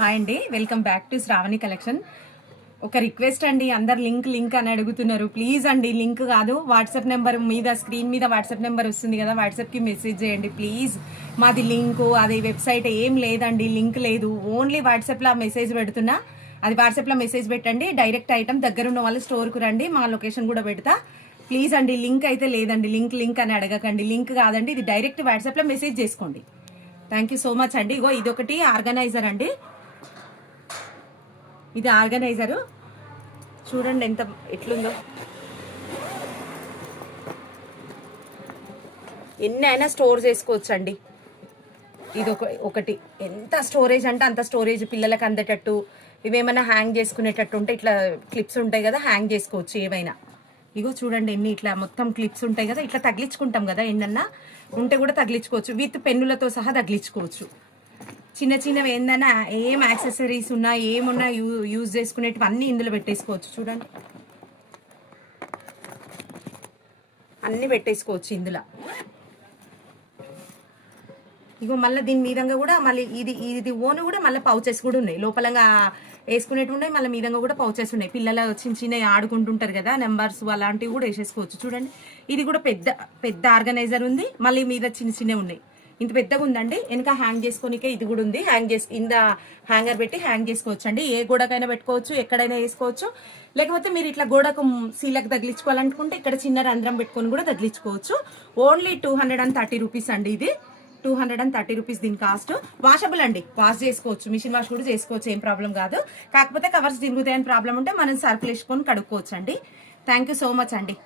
Hi అండి, welcome back to Shravani collection. ఒక request అండి, అందరు లింక్ అని అడుగుతున్నారు. ప్లీజ్ అండి, లింక్ కాదు, వాట్సాప్ నెంబర్ మీద స్క్రీన్ మీద వాట్సాప్ నెంబర్ వస్తుంది కదా, వాట్సాప్కి మెసేజ్ చేయండి ప్లీజ్. మాది లింకు అది వెబ్సైట్ ఏం లేదండి, లింక్ లేదు, ఓన్లీ వాట్సాప్లో మెసేజ్ పెడుతున్నా. అది వాట్సాప్లో మెసేజ్ పెట్టండి, డైరెక్ట్ ఐటమ్ దగ్గర ఉన్న వాళ్ళు స్టోర్కు రండి, మా లొకేషన్ కూడా పెడతా. ప్లీజ్ అండి, లింక్ అయితే లేదండి, లింక్ అని అడగకండి, లింక్ కాదండి, ఇది డైరెక్ట్ వాట్సాప్లో మెసేజ్ చేసుకోండి. థ్యాంక్ యూ సో మచ్ అండి. ఇగో ఇదొకటి ఆర్గనైజర్ అండి, ఇది ఆర్గనైజరు చూడండి ఎంత ఎట్లుందో. ఎన్ని అయినా స్టోర్ చేసుకోవచ్చు అండి. ఇది ఒకటి ఎంత స్టోరేజ్ అంటే అంత స్టోరేజ్, పిల్లలకు అందేటట్టు. ఇవేమైనా హ్యాంగ్ చేసుకునేటట్టు ఉంటే ఇట్లా క్లిప్స్ ఉంటాయి కదా, హ్యాంగ్ చేసుకోవచ్చు ఏవైనా. ఇగో చూడండి ఎన్ని ఇట్లా మొత్తం క్లిప్స్ ఉంటాయి కదా, ఇట్లా తగిలించుకుంటాం కదా, ఎన్నన్నా ఉంటే కూడా తగిలించుకోవచ్చు, విత్ పెన్నులతో సహా తగిలించుకోవచ్చు. చిన్న చిన్నవి ఏందన్నా ఏం యాక్సెసరీస్ ఉన్నా ఏమున్నా యూజ్ చేసుకునేటివి అన్నీ ఇందులో పెట్టేసుకోవచ్చు. చూడండి అన్నీ పెట్టేసుకోవచ్చు ఇందులో. ఇగో మళ్ళీ దీని మీదంగా కూడా మళ్ళీ ఇది ఓన్ కూడా మళ్ళీ పౌచెస్ కూడా ఉన్నాయి, లోపలంగా వేసుకునేవి ఉన్నాయి, మళ్ళీ మీదంగా కూడా పౌచెస్ ఉన్నాయి. పిల్లలు చిన్న ఆడుకుంటుంటారు కదా, నెంబర్స్ అలాంటివి కూడా వేసేసుకోవచ్చు. చూడండి ఇది కూడా పెద్ద ఆర్గనైజర్ ఉంది, మళ్ళీ మీద చిన్నవి ఉన్నాయి. ఇంత పెద్దగా ఉందండి, వెనక హ్యాంగ్ చేసుకోనికే ఇది కూడా ఉంది. ఇంద హ్యాంగర్ పెట్టి హ్యాంగ్ చేసుకోవచ్చు అండి, ఏ గోడకైనా పెట్టుకోవచ్చు, ఎక్కడైనా వేసుకోవచ్చు. లేకపోతే మీరు ఇట్లా గోడకు సీలకు తగిలించుకోవాలనుకుంటే ఇక్కడ చిన్న రంధ్రం పెట్టుకొని కూడా తగిలించుకోవచ్చు. ఓన్లీ 230 రూపీస్ అండి, ఇది 230 రూపీస్ దీని కాస్ట్. వాషబుల్ అండి, వాష్ చేసుకోవచ్చు, మిషన్ వాష్ కూడా చేసుకోవచ్చు, ఏం ప్రాబ్లం కాదు. కాకపోతే కవర్స్ తిరుగుతాయని ప్రాబ్లం ఉంటే మనం సర్ఫ్ వేసుకొని కడుక్కోవచ్చు అండి. థ్యాంక్ యూ సో మచ్ అండి.